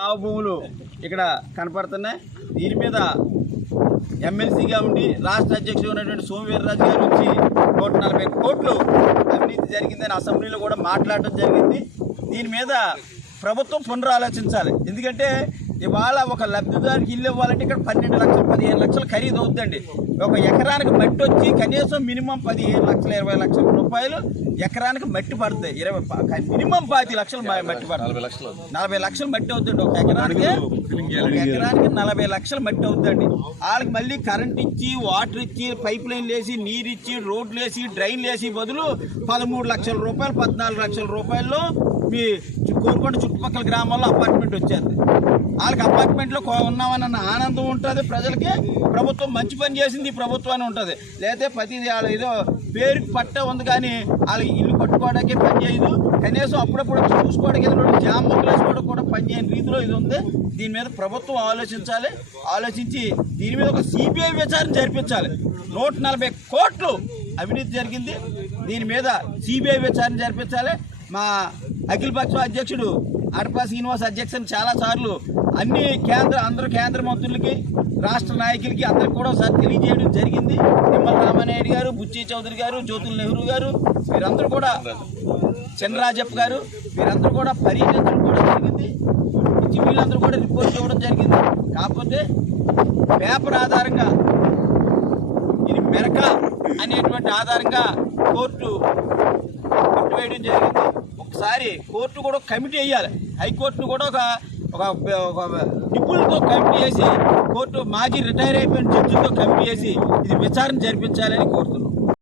ఆవు భూములు ఇక్కడ కనపడుతున్నాయి. దీని మీద ఎమ్మెల్సీగా ఉండి రాష్ట్ర అధ్యక్షుడు ఉన్నటువంటి సోమవీర్రాజు గారు వచ్చి నూట నలభై కోట్లు అవినీతి జరిగిందని అసెంబ్లీలో కూడా మాట్లాడటం జరిగింది. దీని మీద ప్రభుత్వం పునరాలోచించాలి. ఎందుకంటే ఇవాళ ఒక లబ్ధిదారికి ఇల్లు ఇవ్వాలంటే ఇక్కడ పన్నెండు లక్షలు పదిహేను లక్షలు ఖరీదు అవుతుందండి. ఒక ఎకరానికి మట్టి వచ్చి కనీసం మినిమం పదిహేను లక్షల ఇరవై లక్షల రూపాయలు ఎకరానికి మట్టి పడుతుంది ఇరవై మినిమం పాతి లక్షలు మట్టి పడుతుంది నలభై లక్షలు మట్టి అవుతుంది ఒక ఎకరానికి ఎకరానికి నలభై లక్షలు మట్టి అవుతుందండి. వాళ్ళకి మళ్ళీ కరెంట్ ఇచ్చి వాటర్ ఇచ్చి పైప్ లైన్లు వేసి నీరు ఇచ్చి రోడ్లు వేసి డ్రైన్లు వేసి బదులు పదమూడు లక్షల రూపాయలు పద్నాలుగు లక్షల రూపాయల్లో మీ కోరుకొండ చుట్టుపక్కల గ్రామాల్లో అపార్ట్మెంట్ వచ్చేది. వాళ్ళకి అపార్ట్మెంట్లో ఉన్నామని ఉన్నామన్న ఆనందం ఉంటుంది ప్రజలకి. ప్రభుత్వం మంచి పని చేసింది ఈ ప్రభుత్వాన్ని ఉంటుంది. లేకపోతే ప్రతి వాళ్ళ ఏదో పేరుకి పట్ట ఉంది కానీ వాళ్ళకి ఇల్లు కట్టుకోవడానికి పని చేయదు. కనీసం అప్పుడప్పుడు చూసుకోవడానికి ఏదో రెండు వేసుకోవడం కూడా పనిచేయని రీతిలో ఇది ఉంది. దీని మీద ప్రభుత్వం ఆలోచించాలి. ఆలోచించి దీని మీద ఒక సిబిఐ విచారణ జరిపించాలి. నూట నలభై కోట్లు అవినీతి జరిగింది. దీని మీద సిబిఐ విచారణ జరిపించాలి. మా అఖిలపక్ష అధ్యక్షుడు అడపా శ్రీనివాస్ అధ్యక్షుని చాలా సార్లు అన్ని కేంద్ర అందరు కేంద్ర మంత్రులకి రాష్ట్ర నాయకులకి అందరికి కూడా ఒకసారి తెలియజేయడం జరిగింది. నిమ్మల రామానాయుడు గారు బుచ్చి చౌదరి గారు జ్యోతుల నెహ్రూ గారు వీరందరూ కూడా చంద్రరాజప్ప గారు వీరందరూ కూడా పర్యటించడం కూడా జరిగింది. వీళ్ళందరూ కూడా రిపోర్ట్ చేయడం జరిగింది. కాకపోతే పేపర్ ఆధారంగా ఇది మెరక అనేటువంటి ఆధారంగా కోర్టు కొట్టివేయడం జరిగింది. ఒకసారి కోర్టు కూడా కమిటీ వేయాలి. హైకోర్టును కూడా ఒక ఒక నిపుణులతో కమిటీ వేసి కోర్టు మాజీ రిటైర్ అయిపోయిన జడ్జితో కమిటీ వేసి ఇది విచారణ జరిపించాలని కోరుతున్నాను